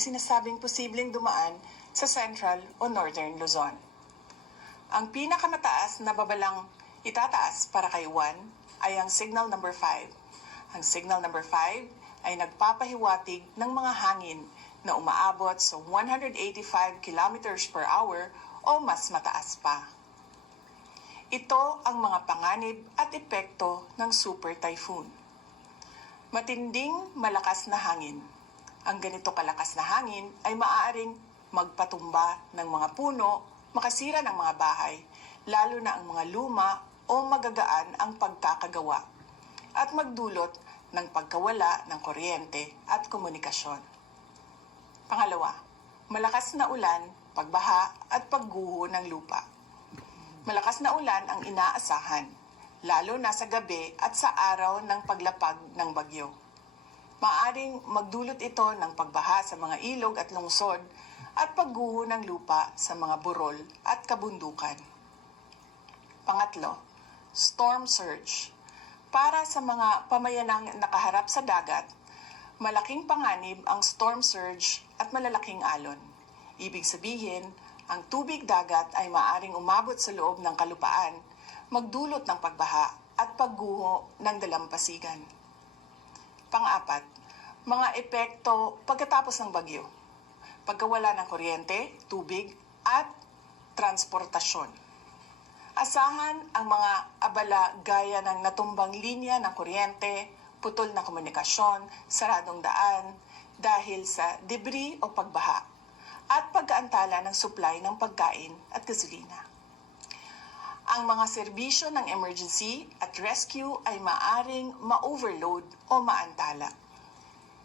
sinasabing posibleng dumaan sa Central o Northern Luzon. Ang pinakamataas na babalang itataas para kay Juan ay ang signal number 5. Ang signal number 5 ay nagpapahiwatig ng mga hangin na umaabot sa 185 kilometers per hour o mas mataas pa. Ito ang mga panganib at epekto ng super typhoon. Matinding malakas na hangin. Ang ganito kalakas na hangin ay maaaring magpatumba ng mga puno, makasira ng mga bahay, lalo na ang mga luma o magagaan ang pagkakagawa, at magdulot ng pagkawala ng kuryente at komunikasyon. Pangalawa, malakas na ulan, pagbaha at pagguho ng lupa. Malakas na ulan ang inaasahan, lalo na sa gabi at sa araw ng paglapag ng bagyo. Maaring magdulot ito ng pagbaha sa mga ilog at lungsod at pagguho ng lupa sa mga burol at kabundukan. Pangatlo, storm surge. Para sa mga pamayanang nakaharap sa dagat, malaking panganib ang storm surge at malalaking alon. Ibig sabihin, ang tubig dagat ay maaring umabot sa loob ng kalupaan, magdulot ng pagbaha at pagguho ng dalampasigan. Pang-apat, mga epekto pagkatapos ng bagyo. Pagkawala ng kuryente, tubig at transportasyon. Asahan ang mga abala gaya ng natumbang linya ng kuryente, putol na komunikasyon, saradong daan dahil sa debris o pagbaha at pagkaantala ng supply ng pagkain at gasolina. Ang mga serbisyo ng emergency at rescue ay maaring ma-overload o maantala.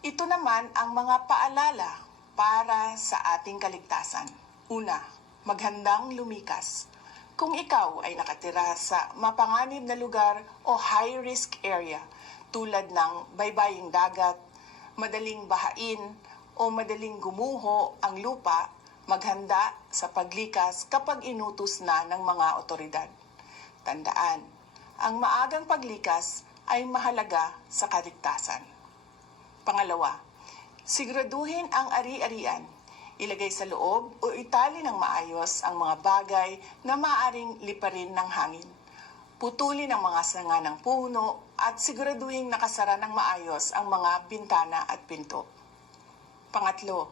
Ito naman ang mga paalala para sa ating kaligtasan. Una, maghandang lumikas. Kung ikaw ay nakatira sa mapanganib na lugar o high-risk area tulad ng baybaying dagat, madaling bahain o madaling gumuho ang lupa, maghanda sa paglikas kapag inutos na ng mga otoridad. Tandaan, ang maagang paglikas ay mahalaga sa kaligtasan. Pangalawa, siguraduhin ang ari-arian. Ilagay sa loob o itali ng maayos ang mga bagay na maaaring liparin ng hangin. Putulin ang mga sanga ng puno at siguraduhin nakasara ng maayos ang mga bintana at pinto. Pangatlo,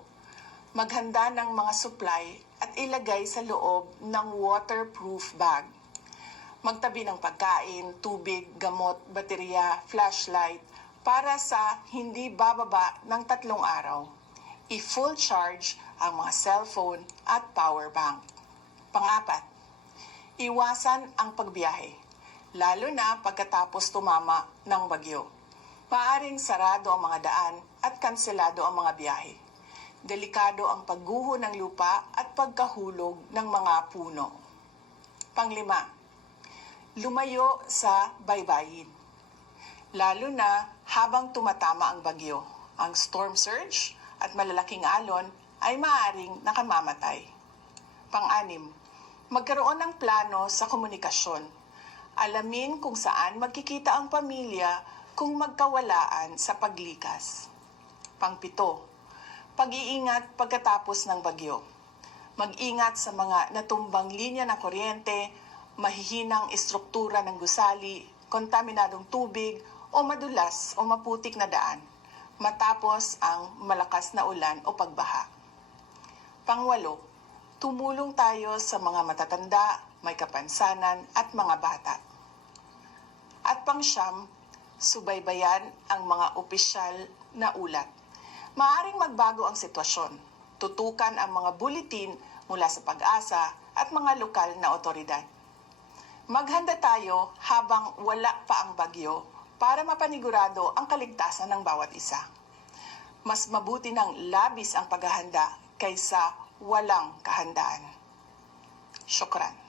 maghanda ng mga supply at ilagay sa loob ng waterproof bag. Magtabi ng pagkain, tubig, gamot, baterya, flashlight para sa hindi bababa ng 3 araw. I-full charge ang mga cellphone at power bank. Pang-apat, iwasan ang pagbiyahe, lalo na pagkatapos tumama ng bagyo. Maaring sarado ang mga daan at kanselado ang mga biyahe. Delikado ang pagguho ng lupa at pagkahulog ng mga puno. Panglima, lumayo sa baybayin, lalo na habang tumatama ang bagyo. Ang storm surge at malalaking alon ay maaaring nakamamatay. Pang-anim, magkaroon ng plano sa komunikasyon. Alamin kung saan magkikita ang pamilya kung magkawalaan sa paglikas. Pang-pito, pag-iingat pagkatapos ng bagyo. Mag-ingat sa mga natumbang linya ng kuryente, mahihinang istruktura ng gusali, kontaminadong tubig o madulas o maputik na daan matapos ang malakas na ulan o pagbaha. Pangwalo, tumulong tayo sa mga matatanda, may kapansanan at mga bata. At pangsyam, subaybayan ang mga opisyal na ulat. Maaring magbago ang sitwasyon. Tutukan ang mga buletin mula sa Pag-asa at mga lokal na otoridad. Maghanda tayo habang wala pa ang bagyo para mapanigurado ang kaligtasan ng bawat isa. Mas mabuti ng labis ang paghahanda kaysa walang kahandaan. Syukran.